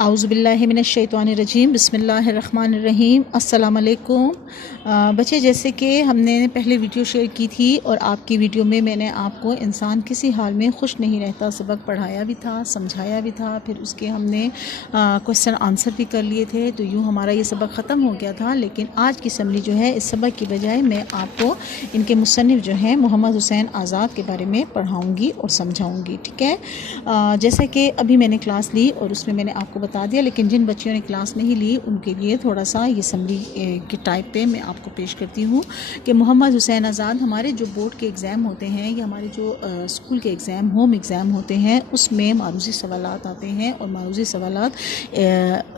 اعوذ باللہ من الشیطان الرجیم، بسم اللہ الرحمن الرحیم۔ السلام علیکم بچے، جیسے کہ ہم نے پہلے ویڈیو شیئر کی تھی اور آپ کی ویڈیو میں نے آپ کو انسان کسی حال میں خوش نہیں رہتا سبق پڑھایا بھی تھا، سمجھایا بھی تھا، پھر اس کے ہم نے کوسچن آنسر بھی کر لیے تھے، تو یوں ہمارا یہ سبق ختم ہو گیا تھا۔ لیکن آج کی سمری جو ہے، اس سبق کی بجائے میں آپ کو ان کے مصنف جو ہیں محمد حسین آزاد کے بارے میں پڑھاؤں گی اور سمجھاؤں گی، ٹھیک ہے؟ جیسے کہ ابھی میں نے کلاس لی اور اس میں نے آپ کو بتا دیا، لیکن جن بچیوں نے کلاس نہیں لی ان کے لیے تھوڑا سا یہ سمری کے ٹائپ پہ میں آپ کو پیش کرتی ہوں کہ محمد حسین آزاد ہمارے جو بورڈ کے ایگزام ہوتے ہیں یا ہمارے جو اسکول کے ایگزام، ہوم ایگزام ہوتے ہیں، اس میں معروضی سوالات آتے ہیں، اور معروضی سوالات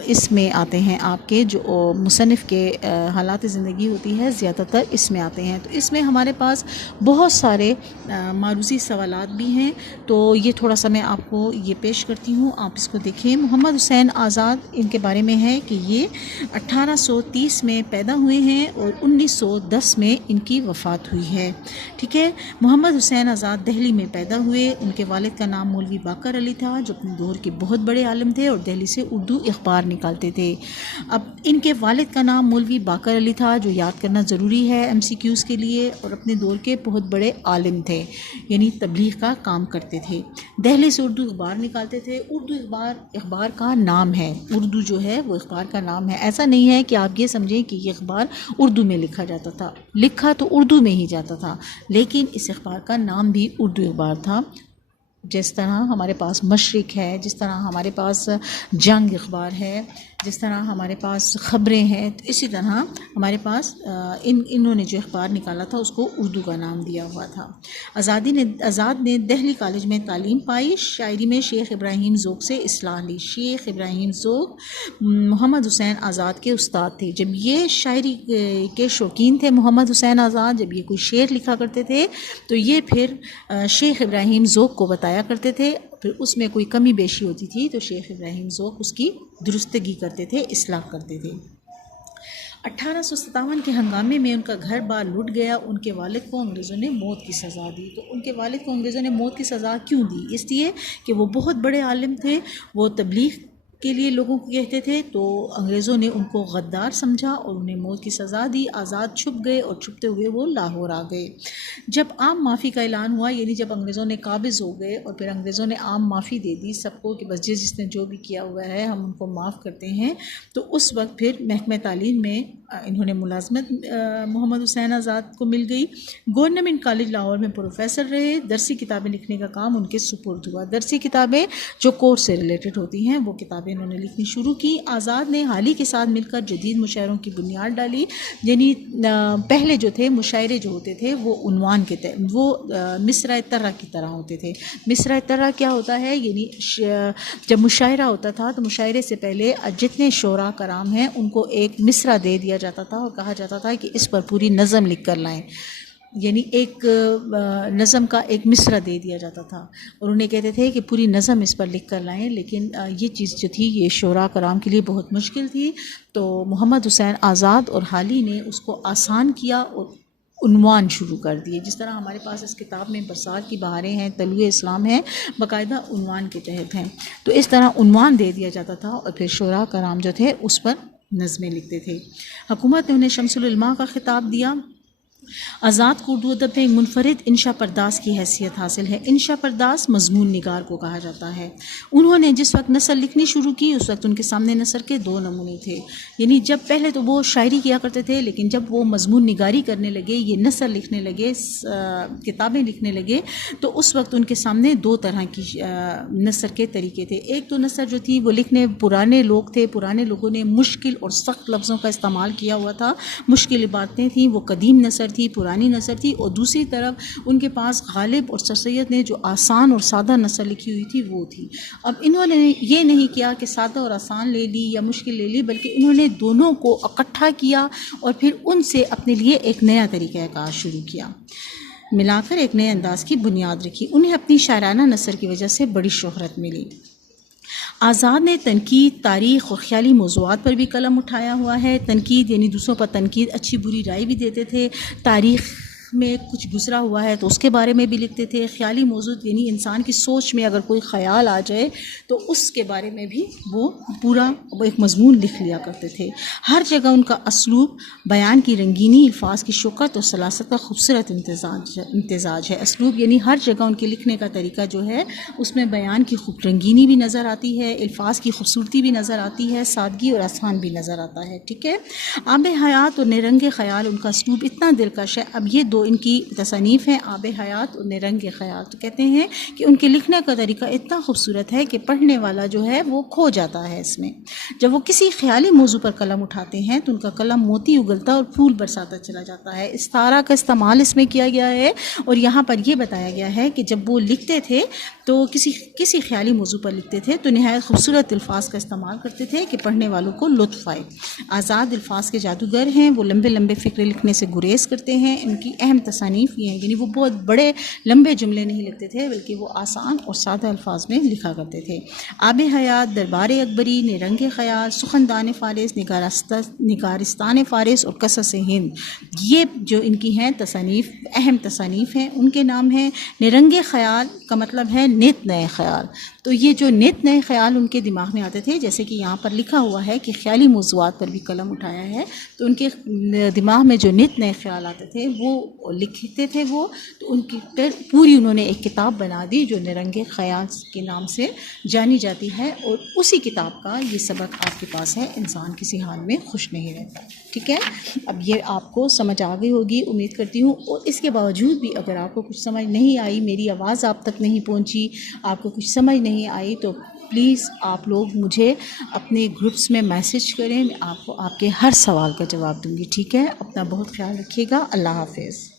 اس میں آتے ہیں آپ کے جو مصنف کے حالات زندگی ہوتی ہے، زیادہ تر اس میں آتے ہیں۔ تو اس میں ہمارے پاس بہت سارے معروضی سوالات بھی ہیں، تو یہ تھوڑا سا میں آپ کو یہ پیش کرتی ہوں، آپ اس کو دیکھیں۔ محمد حسین آزاد ان کے بارے میں ہے کہ یہ 1830 میں پیدا ہوئے ہیں اور 1910 میں ان کی وفات ہوئی ہے، ٹھیک ہے؟ محمد حسین آزاد دہلی میں پیدا ہوئے۔ ان کے والد کا نام مولوی باقر علی تھا، جو اپنے دور کے بہت بڑے عالم تھے اور دہلی سے اردو اخبار نکالتے تھے۔ اب ان کے والد کا نام مولوی باقر علی تھا، جو یاد کرنا ضروری ہے MCQs کے لیے، اور اپنے دور کے بہت بڑے عالم تھے، یعنی تبلیغ کا کام کرتے تھے۔ دہلی سے اردو اخبار نکالتے تھے۔ اردو اخبار کا نام ہے، اردو جو ہے وہ اخبار کا نام ہے۔ ایسا نہیں ہے کہ آپ یہ سمجھیں کہ یہ اخبار اردو میں لکھا جاتا تھا، لکھا تو اردو میں ہی جاتا تھا، لیکن اس اخبار کا نام بھی اردو اخبار تھا۔ جس طرح ہمارے پاس مشرق ہے، جس طرح ہمارے پاس جنگ اخبار ہے، جس طرح ہمارے پاس خبریں ہیں، تو اسی طرح ہمارے پاس انہوں نے جو اخبار نکالا تھا اس کو اردو کا نام دیا ہوا تھا۔ آزاد نے دہلی کالج میں تعلیم پائی۔ شاعری میں شیخ ابراہیم ذوق سے اصلاح لی۔ شیخ ابراہیم ذوق محمد حسین آزاد کے استاد تھے۔ جب یہ شاعری کے شوقین تھے محمد حسین آزاد، جب یہ کوئی شعر لکھا کرتے تھے تو یہ پھر شیخ ابراہیم ذوق کو بتایا کرتے تھے، پھر اس میں کوئی کمی بیشی ہوتی تھی تو شیخ ابراہیم ذوق اس کی درستگی کرتے تھے، اصلاح کرتے تھے۔ 1857 کے ہنگامے میں ان کا گھر بار لٹ گیا۔ ان کے والد کو انگریزوں نے موت کی سزا دی۔ تو ان کے والد کو انگریزوں نے موت کی سزا کیوں دی؟ اس لیے کہ وہ بہت بڑے عالم تھے، وہ تبلیغ کے لیے لوگوں کو کہتے تھے، تو انگریزوں نے ان کو غدار سمجھا اور انہیں موت کی سزا دی۔ آزاد چھپ گئے اور چھپتے ہوئے وہ لاہور آ گئے۔ جب عام معافی کا اعلان ہوا، یعنی جب انگریزوں نے قابض ہو گئے اور پھر انگریزوں نے عام معافی دے دی سب کو کہ بس جس نے جو بھی کیا ہوا ہے ہم ان کو معاف کرتے ہیں، تو اس وقت پھر محکمہ تعلیم میں انہوں نے ملازمت محمد حسین آزاد کو مل گئی۔ گورنمنٹ کالج لاہور میں پروفیسر رہے۔ درسی کتابیں لکھنے کا کام ان کے سپرد ہوا۔ درسی کتابیں جو کورس سے ریلیٹڈ ہوتی ہیں وہ کتابیں انہوں نے لکھنی شروع کی۔ آزاد نے حالی کے ساتھ مل کر جدید مشاعروں کی بنیاد ڈالی، یعنی پہلے جو تھے مشاعرے جو ہوتے تھے وہ عنوان کے وہ مصرع طرح کی طرح ہوتے تھے۔ مصرع طرح کیا ہوتا ہے؟ یعنی جب مشاعرہ ہوتا تھا تو مشاعرے سے پہلے جتنے شعراء کرام ہیں ان کو ایک مصرع دے دیا جاتا تھا اور کہا جاتا تھا کہ اس پر پوری نظم لکھ کر لائیں، یعنی ایک نظم کا ایک مصرع دے دیا جاتا تھا اور انہیں کہتے تھے کہ پوری نظم اس پر لکھ کر لائیں۔ لیکن یہ چیز جو تھی یہ شعراء کرام کے لیے بہت مشکل تھی، تو محمد حسین آزاد اور حالی نے اس کو آسان کیا اور عنوان شروع کر دیے۔ جس طرح ہمارے پاس اس کتاب میں برسات کی بہاریں ہیں، طلوع اسلام ہیں، باقاعدہ عنوان کے تحت ہیں، تو اس طرح عنوان دے دیا جاتا تھا اور پھر شعراء کرام جو تھے اس پر نظمیں لکھتے تھے۔ حکومت نے انہیں شمس العلماء کا خطاب دیا۔ آزاد کو اردو ادب میں منفرد انشا پرداز کی حیثیت حاصل ہے۔ انشا پرداز مضمون نگار کو کہا جاتا ہے۔ انہوں نے جس وقت نثر لکھنی شروع کی اس وقت ان کے سامنے نثر کے دو نمونے تھے، یعنی جب پہلے تو وہ شاعری کیا کرتے تھے، لیکن جب وہ مضمون نگاری کرنے لگے، یہ نثر لکھنے لگے، کتابیں لکھنے لگے، تو اس وقت ان کے سامنے دو طرح کی نثر کے طریقے تھے۔ ایک تو نثر جو تھی وہ لکھنے پرانے لوگ تھے، پرانے لوگوں نے مشکل اور سخت لفظوں کا استعمال کیا ہوا تھا، مشکل عبارتیں تھیں، وہ قدیم نثر تھی، پرانی نثر تھی، اور دوسری طرف ان کے پاس غالب اور سر سید نے جو آسان اور سادہ نثر لکھی ہوئی تھی وہ تھی۔ اب انہوں نے یہ نہیں کیا کہ سادہ اور آسان لے لی یا مشکل لے لی، بلکہ انہوں نے دونوں کو اکٹھا کیا اور پھر ان سے اپنے لیے ایک نیا طریقہ کار شروع کیا، ملا کر ایک نئے انداز کی بنیاد رکھی۔ انہیں اپنی شاعرانہ نثر کی وجہ سے بڑی شہرت ملی۔ آزاد نے تنقید، تاریخ اور خیالی موضوعات پر بھی قلم اٹھایا ہوا ہے۔ تنقید یعنی دوسروں پر تنقید، اچھی بری رائے بھی دیتے تھے۔ تاریخ میں کچھ گزرا ہوا ہے تو اس کے بارے میں بھی لکھتے تھے. خیالی موضوع یعنی انسان کی سوچ میں اگر کوئی خیال آ جائے تو اس کے بارے میں بھی وہ پورا ایک مضمون لکھ لیا کرتے تھے. ہر جگہ ان کا اسلوب بیان کی رنگینی، الفاظ کی شوکت اور سلاست کا خوبصورت امتزاج ہے. اسلوب یعنی ہر جگہ ان کے لکھنے کا طریقہ جو ہے اس میں بیان کی خوب رنگینی بھی نظر آتی ہے، الفاظ کی خوبصورتی بھی نظر آتی ہے، سادگی اور آسان بھی نظر آتا ہے. ٹھیک ہے. آب حیات اور نرنگ خیال، ان کا اسلوب اتنا دلکش ہے. اب یہ دو ان کی تصانیف ہیں، آب حیات اور نرنگ خیال. تو کہتے ہیں کہ ان کے لکھنے کا طریقہ اتنا خوبصورت ہے کہ پڑھنے والا جو ہے وہ کھو جاتا ہے اس میں. جب وہ کسی خیالی موضوع پر قلم اٹھاتے ہیں تو ان کا قلم موتی اگلتا اور پھول برساتا چلا جاتا ہے. استعارہ کا استعمال اس میں کیا گیا ہے اور یہاں پر یہ بتایا گیا ہے کہ جب وہ لکھتے تھے تو کسی خیالی موضوع پر لکھتے تھے تو نہایت خوبصورت الفاظ کا استعمال کرتے تھے کہ پڑھنے والوں کو لطف آئے. آزاد الفاظ کے جادوگر ہیں، وہ لمبے لمبے فقرے لکھنے سے گریز کرتے ہیں. ان کی اہم تصانیف یہ ہیں، یعنی وہ بہت بڑے لمبے جملے نہیں لکھتے تھے بلکہ وہ آسان اور سادہ الفاظ میں لکھا کرتے تھے. آب حیات، دربار اکبری، نرنگ خیال، سخندان فارس، نگارستان فارس اور قصص ہند، یہ جو ان کی ہیں تصانیف، اہم تصانیف ہیں. ان کے نام ہیں. نرنگ خیال کا مطلب ہے نت نئے خیال. تو یہ جو نت نئے خیال ان کے دماغ میں آتے تھے، جیسے کہ یہاں پر لکھا ہوا ہے کہ خیالی موضوعات پر بھی قلم اٹھایا ہے، تو ان کے دماغ میں جو نت نئے خیال آتے تھے وہ لکھتے تھے. وہ تو ان کی پوری انہوں نے ایک کتاب بنا دی جو نرنگ خیال کے نام سے جانی جاتی ہے. اور اسی کتاب کا یہ سبق آپ کے پاس ہے، انسان کسی حال میں خوش نہیں رہتا. ٹھیک ہے. اب یہ آپ کو سمجھ آ گئی ہوگی امید کرتی ہوں. اور اس کے باوجود بھی اگر آپ کو کچھ سمجھ نہیں آئی، میری آواز آپ تک نہیں پہنچی، آپ کو کچھ سمجھ نہیں آئی، تو پلیز آپ لوگ مجھے اپنے گروپس میں میسج کریں. میں آپ کو آپ کے ہر سوال کا جواب دوں گی. ٹھیک ہے. اپنا بہت خیال رکھیے گا. اللہ حافظ.